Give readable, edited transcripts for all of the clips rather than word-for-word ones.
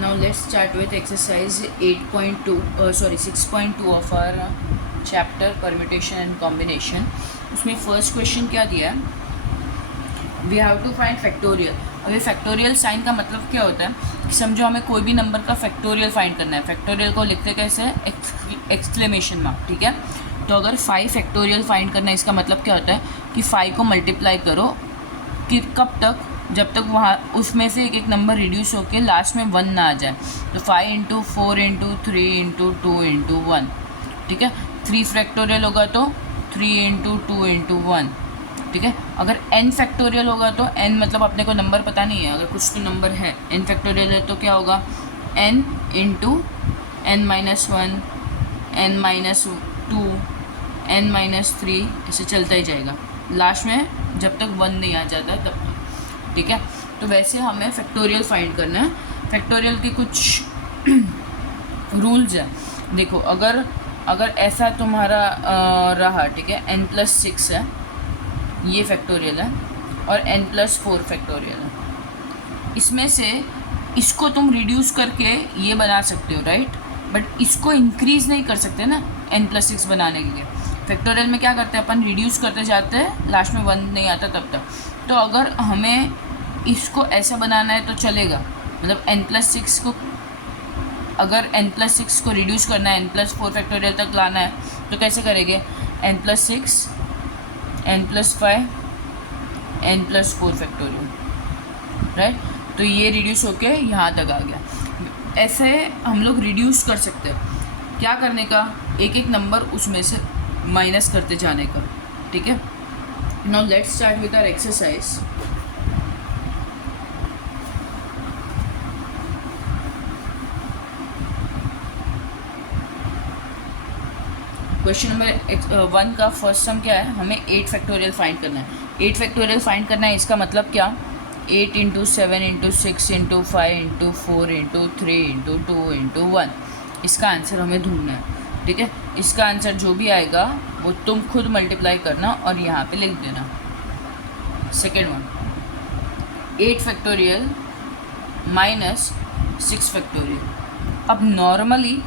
Now let's start with exercise 6.2 of our chapter permutation and combination. उसमें first question क्या दिया है, we have to find factorial. अब ये फैक्टोरियल साइन का मतलब क्या होता है कि समझो हमें कोई भी नंबर का फैक्टोरियल फाइंड करना है. फैक्टोरियल को लिखते कैसे है, एक्सक्लेमेशन मार्क. ठीक है, तो अगर 5 फैक्टोरियल फाइंड करना है इसका मतलब क्या होता है कि 5 को मल्टीप्लाई करो कि कब तक, जब तक वहाँ उसमें से एक एक नंबर रिड्यूस होकर लास्ट में 1 ना आ जाए. तो 5 इंटू 4 इंटू 3 इंटू 2 इंटू 1. ठीक है, 3 फैक्टोरियल होगा तो 3 इंटू 2 इंटू 1. ठीक है, अगर n फैक्टोरियल होगा तो n मतलब अपने को नंबर पता नहीं है, अगर कुछ तो नंबर है n फैक्टोरियल है तो क्या होगा n into n-1, n-2, n-3, ऐसे चलता ही जाएगा लास्ट में जब तक 1 नहीं आ जाता तब तक. ठीक है, तो वैसे हमें फैक्टोरियल फाइंड करना है. फैक्टोरियल के कुछ रूल्स हैं. देखो, अगर ऐसा तुम्हारा रहा, ठीक है, n+6 है, ये फैक्टोरियल है, और n+4 फैक्टोरियल है. इसमें से इसको तुम रिड्यूस करके ये बना सकते हो, राइट, बट इसको इंक्रीज़ नहीं कर सकते ना n+6 बनाने के लिए. फैक्टोरियल में क्या करते हैं अपन, रिड्यूस करते जाते हैं, लास्ट में 1 नहीं आता तब तक. तो अगर हमें इसको ऐसा बनाना है तो चलेगा, मतलब n+6 को, अगर n+6 को रिड्यूस करना है, n+4 फैक्टोरियल तक लाना है तो कैसे करेंगे, n+6, n+5, n+4 factorial, right. तो ये रिड्यूस होके यहाँ तक आ गया. ऐसे हम लोग रिड्यूस कर सकते हैं. क्या करने का, एक एक नंबर उसमें से माइनस करते जाने का. ठीक है, now let's start with our exercise. Question number 1 का फर्स्ट सम क्या है, हमें 8 फैक्टोरियल फाइंड करना है. 8 फैक्टोरियल फाइंड करना है, इसका मतलब क्या, 8 into 7 into 6 into 5 into 4 into 3 into 2 into 1. इसका आंसर हमें ढूंढना है. ठीक है, इसका आंसर जो भी आएगा वो तुम खुद मल्टीप्लाई करना और यहाँ पे लिख देना. Second one, 8 factorial minus 6 factorial. अब नॉर्मली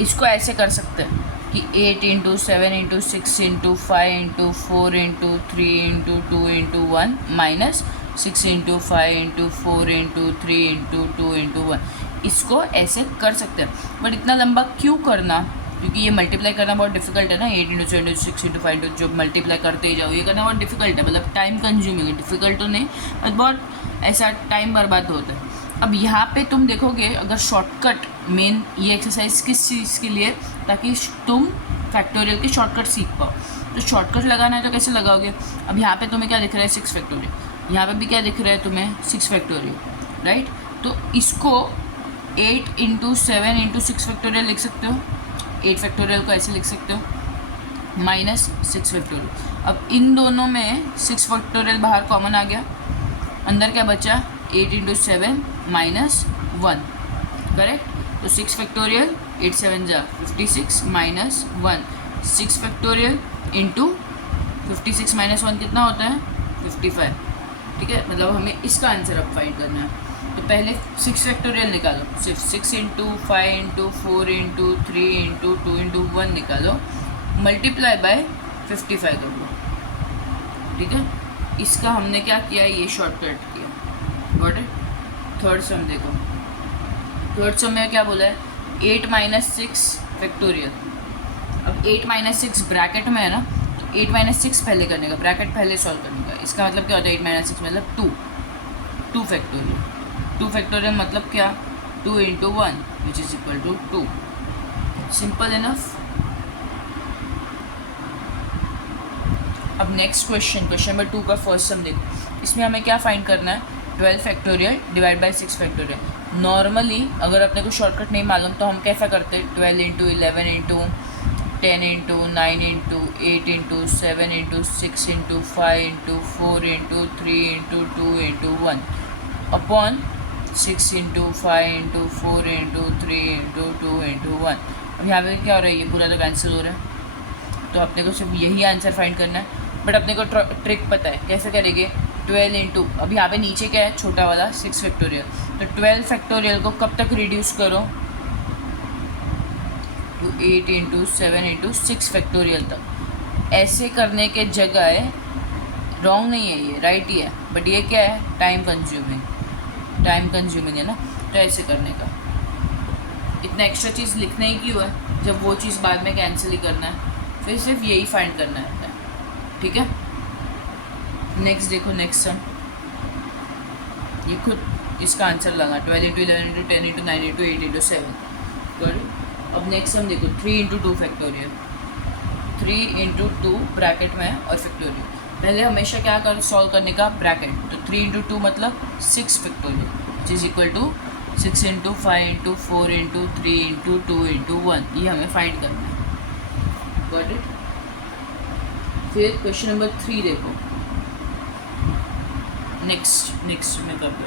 इसको ऐसे कर सकते हैं कि 8 into 7 into 6 into 5 into 4 into 3 into 2 into 1 minus 6 into 5 into 4 into 3 into 2 into 1. इसको ऐसे कर सकते हैं, बट इतना लंबा क्यों करना, क्योंकि ये मल्टीप्लाई करना बहुत डिफिकल्ट है ना. 8 इंटू 7 इंटू 6 इंटू 5 इंटू, जो मल्टीप्लाई करते ही जाओ, ये करना बहुत डिफिकल्ट है, मतलब टाइम कंज्यूमिंग है. डिफिकल्ट तो नहीं, बट बहुत ऐसा टाइम बर्बाद होता है. अब यहाँ पे तुम देखोगे, अगर शॉर्टकट, मेन ये एक्सरसाइज किस चीज़ के लिए, ताकि तुम फैक्टोरियल की शॉर्टकट सीख पाओ. तो शॉर्टकट लगाना है तो कैसे लगाओगे. अब यहाँ पे तुम्हें क्या दिख रहा है, 6 फैक्टोरियल. यहाँ पे भी क्या दिख रहा है तुम्हें, 6 फैक्टोरियल, राइट. तो इसको 8 इंटू 7 इंटू 6 फैक्टोरियल लिख सकते हो. 8 फैक्टोरियल को ऐसे लिख सकते हो, माइनस 6 फैक्टोरियल. अब इन दोनों में 6 फैक्टोरियल बाहर कॉमन आ गया, अंदर क्या बचा, 8 इंटू 7 माइनस 1, करेक्ट. तो 6 फैक्टोरियल, 8 7 जा 56 माइनस 1, 6 फैक्टोरियल इंटू 56 माइनस 1 कितना होता है, 55. ठीक है, मतलब हमें इसका आंसर अब फाइंड करना है. तो पहले 6 फैक्टोरियल निकालो, सिर्फ 6 into 5 into 4 into 3 into 2 into 1 निकालो, मल्टीप्लाई बाय 55 कर लो. ठीक है, इसका हमने क्या किया, ये शॉर्टकट किया. Got it. थर्ड सम देखो, थर्ड सम में क्या बोला है, 8 माइनस 6 फैक्टोरियल. अब 8 माइनस 6 ब्रैकेट में है ना, तो 8 माइनस 6 पहले करने का, ब्रैकेट पहले सॉल्व करने का. इसका मतलब क्या होता है, 8 माइनस 6 मतलब 2 फैक्टोरियल. 2 फैक्टोरियल मतलब क्या, 2 into 1 which is equal to 2. Simple enough. अब नेक्स्ट क्वेश्चन, क्वेश्चन नंबर 2 का फर्स्ट सम देखो. इसमें हमें क्या फाइंड करना है, 12 factorial divide by 6 factorial. Normally अगर अपने को शॉर्टकट नहीं मालूम तो हम कैसा करते हैं, 12 into 11 into 10 into 9 into 8 into 7 into 6 into 5 into 4 into 3 into 2 into 1 upon 6 into 5 into 4 into 3 into 2 into 1. अब यहाँ पे क्या हो रहा है, ये पूरा तो कैंसिल हो रहा है, तो अपने को सिर्फ यही आंसर फाइंड करना है. बट अपने को ट्रिक पता है, कैसे करेंगे, 12 इंटू, अब यहाँ पे नीचे क्या है छोटा वाला 6 फैक्टोरियल, तो 12 फैक्टोरियल को कब तक रिड्यूस करो, टू 8 इंटू 7 इंटू 6 फैक्टोरियल तक। ऐसे करने के जगह, रॉन्ग नहीं है ये, राइट ही है, बट ये क्या है टाइम कंज्यूमिंग है ना, तो ऐसे करने का इतना एक्स्ट्रा चीज़ लिखना ही क्यों है जब वो चीज़ बाद में कैंसिल ही करना है, फिर सिर्फ यही फाइंड करना रहता है, ठीक है। नेक्स्ट देखो, नेक्स्ट सम, ये खुद इसका आंसर लगा, 12 into 11 into 10 into 9 into 8 into 7, good. अब नेक्स्ट सम देखो, 3 इंटू 2 फैक्टोरियल, 3 इंटू 2 ब्रैकेट में और फैक्टोरियल। पहले हमेशा क्या कर सॉल्व करने का, ब्रैकेट, तो 3 इंटू 2 मतलब 6 factorial, which is equal to 6 into 5 into 4 into 3 into 2 into 1, ये हमें फाइंड करना है, गॉट इट। फिर क्वेश्चन नंबर 3 देखो, नेक्स्ट में कर दो।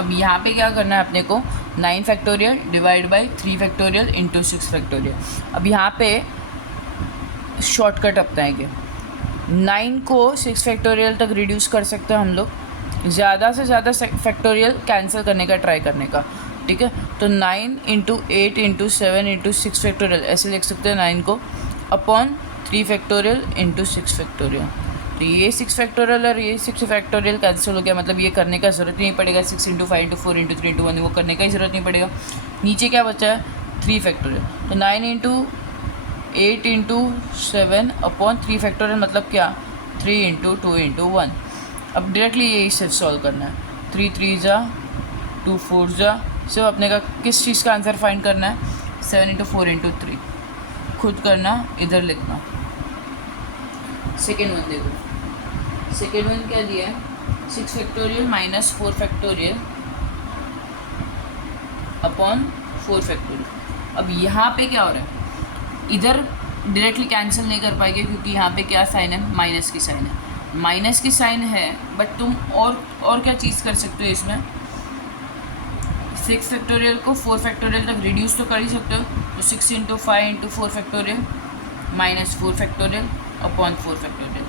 अब यहाँ पे क्या करना है अपने को, 9 factorial divide by 3 factorial into 6 factorial. अब यहाँ पे शॉर्टकट अपनाएंगे, 9 को 6 फैक्टोरियल तक रिड्यूस कर सकते हैं हम लोग, ज़्यादा से ज़्यादा फैक्टोरियल कैंसिल करने का ट्राई करने का, ठीक है। तो 9 इंटू 8 इंटू 7 इंटू 6 फैक्टोरियल ऐसे लिख सकते हैं 9 को, अपॉन 3 फैक्टोरियल इंटू 6 फैक्टोरियल। तो ये 6 फैक्टोरियल और ये 6 फैक्टोरियल कैंसिल हो गया, मतलब ये करने का ज़रूरत नहीं पड़ेगा, 6 इंटू 5 इंटू 4 इंटू 3 इंटू 1 वो करने का ही ज़रूरत नहीं पड़ेगा। नीचे क्या बचा है, 3 फैक्टोरियल, तो 9 इंटू 8 इंटू 7 अपॉन 3 फैक्टोरियल मतलब क्या, 3 इंटू 2 इंटू 1। अब डायरेक्टली यही सिर्फ सॉल्व करना है, 3 3 जा 2 4 जा, सिर्फ अपने का किस चीज़ का आंसर फाइंड करना है, 7 इंटू 4 इंटू 3, खुद करना, इधर लिखना। सेकेंड वन देखो, सेकेंड वन क्या दिया है, 6 factorial minus 4 factorial upon 4 factorial. अब यहाँ पे क्या हो रहा है, इधर डायरेक्टली कैंसिल नहीं कर पाएंगे क्योंकि यहाँ पे क्या साइन है, माइनस की साइन है, माइनस की साइन है, बट तुम और क्या चीज़ कर सकते हो इसमें, 6 फैक्टोरियल को 4 फैक्टोरियल तक रिड्यूस तो कर ही सकते हो, तो 6 into 5 into 4 factorial minus 4 factorial upon 4 factorial.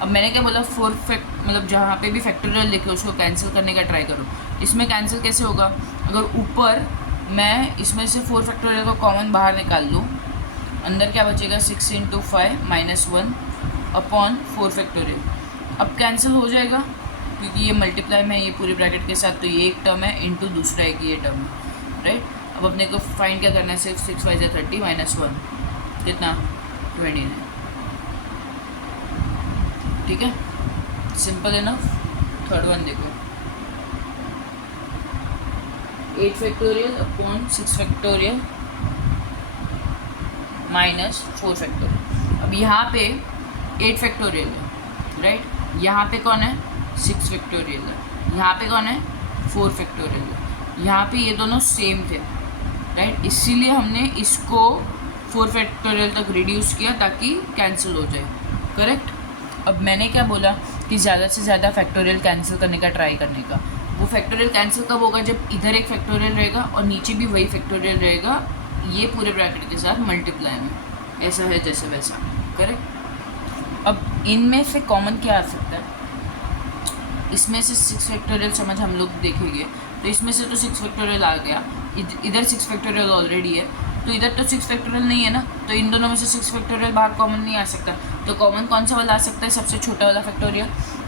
अब मैंने क्या बोला, मतलब जहाँ पे भी फैक्टोरियल लिखे उसको कैंसिल करने का ट्राई करो। इसमें कैंसिल कैसे होगा, अगर ऊपर मैं इसमें से 4 फैक्टोरियल को कॉमन बाहर निकाल लूँ, अंदर क्या बचेगा, 6 इंटू 5 माइनस 1 अपॉन 4 फैक्टोरियल। अब कैंसिल हो जाएगा क्योंकि ये मल्टीप्लाई में है ये पूरे ब्रैकेट के साथ, तो ये एक टर्म है इंटू दूसरा एक ये टर्म है, राइट। अब अपने को फाइंड क्या करना है, सिर्फ 6 5 जा 30 माइनस 1 कितना, 29, ठीक है, सिंपल इनफ। थर्ड वन देखो, 8 factorial upon 6 factorial minus 4 factorial. अब यहाँ पे 8 फैक्टोरियल है, राइट, यहाँ पे कौन है, 6 फैक्टोरियल है, यहाँ पे कौन है, 4 फैक्टोरियल है, यहाँ पे ये दोनों सेम थे, राइट, इसीलिए हमने इसको 4 फैक्टोरियल तक रिड्यूस किया ताकि कैंसिल हो जाए, करेक्ट। अब मैंने क्या बोला कि ज़्यादा से ज़्यादा फैक्टोरियल कैंसिल करने का ट्राई करने का, वो फैक्टोरियल कैंसिल कब होगा, जब इधर एक फैक्टोरियल रहेगा और नीचे भी वही फैक्टोरियल रहेगा, ये पूरे ब्रैकेट के साथ मल्टीप्लाई में, ऐसा है जैसे वैसा, करेक्ट। अब इनमें से कॉमन क्या आ सकता है, इसमें से 6 फैक्टोरियल समझ हम लोग देखेंगे, तो इसमें से तो 6 फैक्टोरियल आ गया, इधर 6 फैक्टोरियल ऑलरेडी है, तो इधर तो 6 फैक्टोरियल नहीं है ना, तो इन दोनों में से 6 फैक्टोरियल बाहर कॉमन नहीं आ सकता, तो कॉमन कौन सा वाला आ सकता है, सबसे छोटा वाला फैक्टोरियल।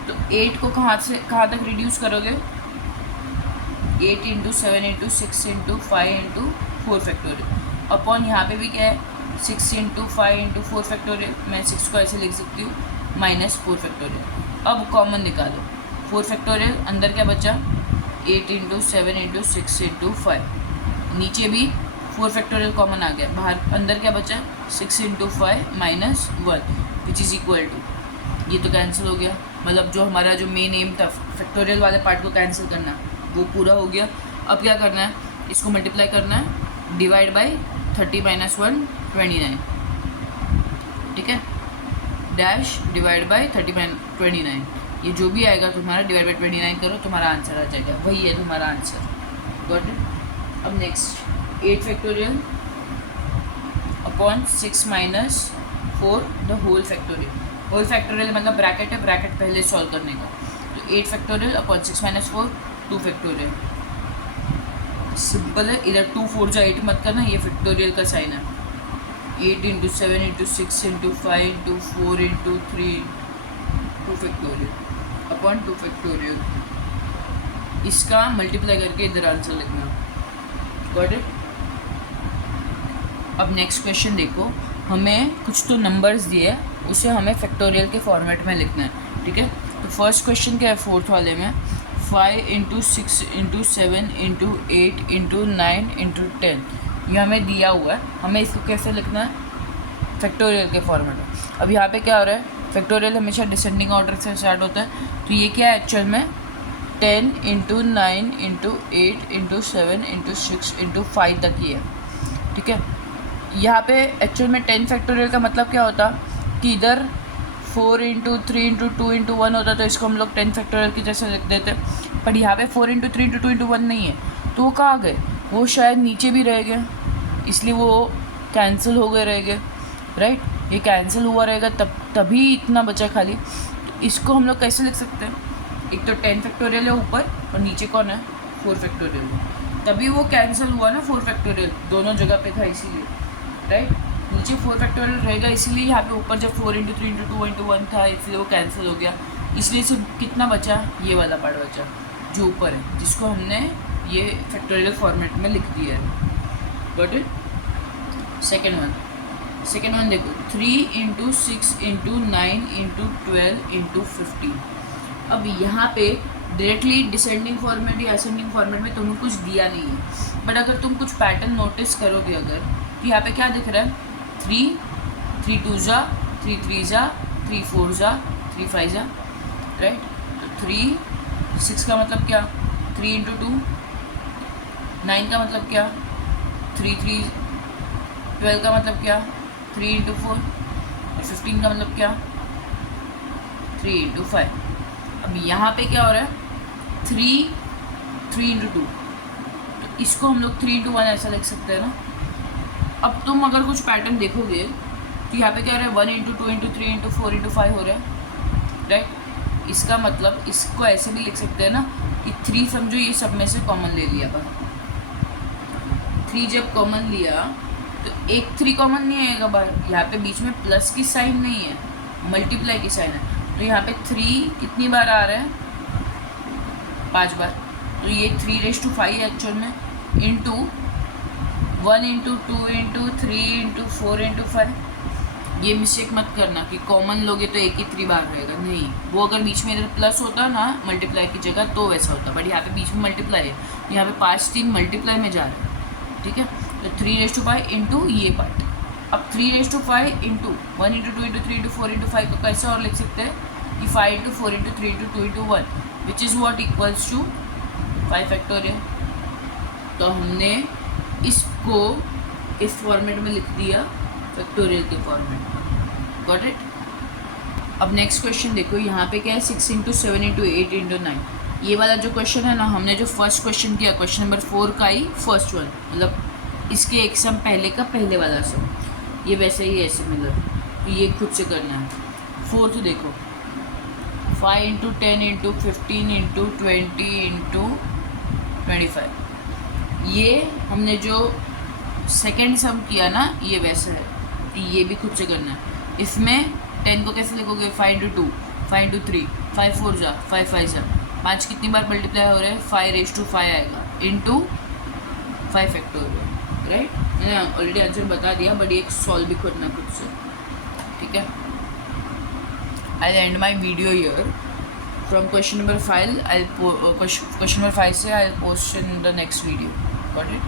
तो 8 को कहाँ तक रिड्यूस करोगे, 8 into 7 into 6 into 5 into 4 factorial upon यहाँ पे भी क्या है, 6 इंटू 5 इंटू 4 फैक्टोरियल, मैं 6 को ऐसे लिख सकती हूँ, माइनस 4 फैक्टोरियल। अब कॉमन निकालो, 4 फैक्टोरियल, अंदर क्या बचा, 8 इंटू 7 इंटू 6 इंटू 5, नीचे भी 4 फैक्टोरियल कॉमन आ गया, बाहर अंदर क्या बचा, 6 into 5 minus 1 which is equal to, ये तो कैंसिल हो गया, मतलब जो हमारा जो मेन एम था फैक्टोरियल वाले पार्ट को कैंसिल करना वो पूरा हो गया। अब क्या करना है, इसको मल्टीप्लाई करना है, डिवाइड बाई 30 माइनस 1 29, ठीक है, डैश डिवाइड बाई 30 29, ये जो भी आएगा तुम्हारा डिवाइड बाई 29 करो, तुम्हारा आंसर आ जाएगा, वही है तुम्हारा आंसर, गॉट इट। अब next 8 factorial upon 6 minus 4 the whole factorial, whole factorial मतलब ब्रैकेट है, ब्रैकेट पहले सॉल्व करने का, तो 8 factorial upon 6 minus 4 2 factorial. Simple है, इधर 2 4 जा 8 मत करना, ये फैक्टोरियल का साइन है। 8 into 7 into 6 into 5 into 4 into 3 2 factorial upon 2 factorial. इसका मल्टीप्लाई करके इधर आंसर लिखना। Got it. अब नेक्स्ट क्वेश्चन देखो, हमें कुछ तो नंबर्स दिए, उसे हमें फैक्टोरियल के फॉर्मेट में लिखना है, ठीक है। तो फर्स्ट क्वेश्चन क्या है, फोर्थ वाले में 5 into 6 into 7 into 8 into 9 into 10 ये हमें दिया हुआ है। हमें इसको कैसे लिखना है, फैक्टोरियल के फॉर्मेट में। अब यहाँ पे क्या हो रहा है, फैक्टोरियल हमेशा डिसेंडिंग ऑर्डर से स्टार्ट होता है, तो ये क्या है एक्चुअल में 10 into 9 into 8 into 7 into 6 into 5 तक ही है, ठीक है। यहाँ पे एक्चुअल में 10 फैक्टोरियल का मतलब क्या होता कि इधर 4 इंटू 3 इंटू 2 इंटू 1 होता, तो इसको हम लोग 10 फैक्टोरियल की जैसे लिख देते। पर यहाँ पे 4 इंटू 3 इंटू 2 इंटू 1 नहीं है, तो वो कहाँ गए, वो शायद नीचे भी रह गए, इसलिए वो कैंसिल हो गए रह गए, राइट। ये कैंसिल हुआ रहेगा तभी इतना बचा खाली। तो इसको हम लोग कैसे लिख सकते हैं, एक तो 10 फैक्टोरियल है ऊपर और नीचे कौन है 4 फैक्टोरियल है, तभी वो कैंसिल हुआ ना 4 फैक्टोरियल दोनों जगह पे था इसीलिए, राइट। नीचे 4 फैक्टोरियल रहेगा इसीलिए यहाँ पे ऊपर जब 4 इंटू 3 इंटू 2 इंटू 1 था इसलिए वो कैंसिल हो गया। इसलिए सिर्फ कितना बचा, ये वाला पार्ट बचा जो ऊपर है, जिसको हमने ये फैक्टोरियल फॉर्मेट में लिख दिया है। Got it. सेकेंड वन देखो 3 इंटू 6 इंटू 9 इंटू 12 इंटू 15। अब यहाँ पे डायरेक्टली डिसेंडिंग फॉर्मेट या असेंडिंग फॉर्मेट में तुम्हें कुछ दिया नहीं है, बट अगर तुम कुछ पैटर्न नोटिस करोगे अगर, तो यहाँ पे क्या दिख रहा है 3 2 जा 3 3 जा 3 4 जा 3 5 जा, राइट। तो 3 6 का मतलब क्या 3 इंटू 2, 9 का मतलब क्या 3 3, 12 का मतलब क्या 3 इंटू 4 और 15 का मतलब क्या 3 इंटू 5। अब यहाँ पे क्या हो रहा है 3 इंटू 2, तो इसको हम लोग 3 इंटू 1 ऐसा लिख सकते हैं ना। अब तुम अगर कुछ पैटर्न देखोगे तो यहाँ पे क्या हो रहा है 1 इंटू 2 इंटू 3 इंटू 4 इंटू 5 हो रहा है, राइट। इसका मतलब इसको ऐसे भी लिख सकते हैं ना कि 3 समझो ये सब में से कॉमन ले लिया, पर 3 जब कॉमन लिया तो एक 3 कॉमन नहीं आएगा बाहर, यहाँ पे बीच में प्लस की साइन नहीं है, मल्टीप्लाई की साइन है। तो यहाँ पे 3 कितनी बार आ रहा है 5 बार, तो ये 3⁵ एक्चुअल में into 1 into 2 into 3 into 4 into 5। ये मिस्टेक मत करना कि कॉमन लोगे तो एक ही 3 बार रहेगा, नहीं। वो अगर बीच में इधर प्लस होता ना मल्टीप्लाई की जगह तो वैसा होता, बट यहाँ पे बीच में मल्टीप्लाई है, यहाँ पे 5 3 मल्टीप्लाई में जा रहा है, ठीक है। तो 3⁵ इंटू ये पार्ट। अब 3⁵ into 1 into 2 into 3 into 4 into 5 को कैसे और लिख सकते हैं कि 5 into 4 into 3 into 2 into 1 which is what equals to 5 factorial. तो हमने इसको इस फॉर्मेट में लिख दिया फैक्टोरियल के फॉर्मेट में। Got it. अब नेक्स्ट क्वेश्चन देखो, यहाँ पे क्या है 6 इंटू 7 इंटू 8 इंटू 9। ये वाला जो क्वेश्चन है ना, हमने जो फर्स्ट क्वेश्चन किया क्वेश्चन नंबर 4 का ही फर्स्ट वन, मतलब इसके एक सम पहले का पहले वाला सम, ये वैसे ही ऐसे मतलब, तो ये खुद से करना है। फोर्थ देखो 5 इंटू 10 इंटू 15 इंटू 20 इंटू 25। ये हमने जो सेकेंड सम किया ना ये वैसा है, तो ये भी खुद से करना है। इसमें 10 को कैसे लिखोगे 5 इंटू 2 5 इंटू 3 5 4 जा 5 5 जा 5 कितनी बार मल्टीप्लाई हो रहा है 5⁵ आएगा इंटू 5 फैक्टोरियल, राइट। मैंने ऑलरेडी आंसर बता दिया, बट ये सॉल्व भी करना खुद से, ठीक है। I end my video here from question number 5। Question number 5 से I post in the next video. Got it.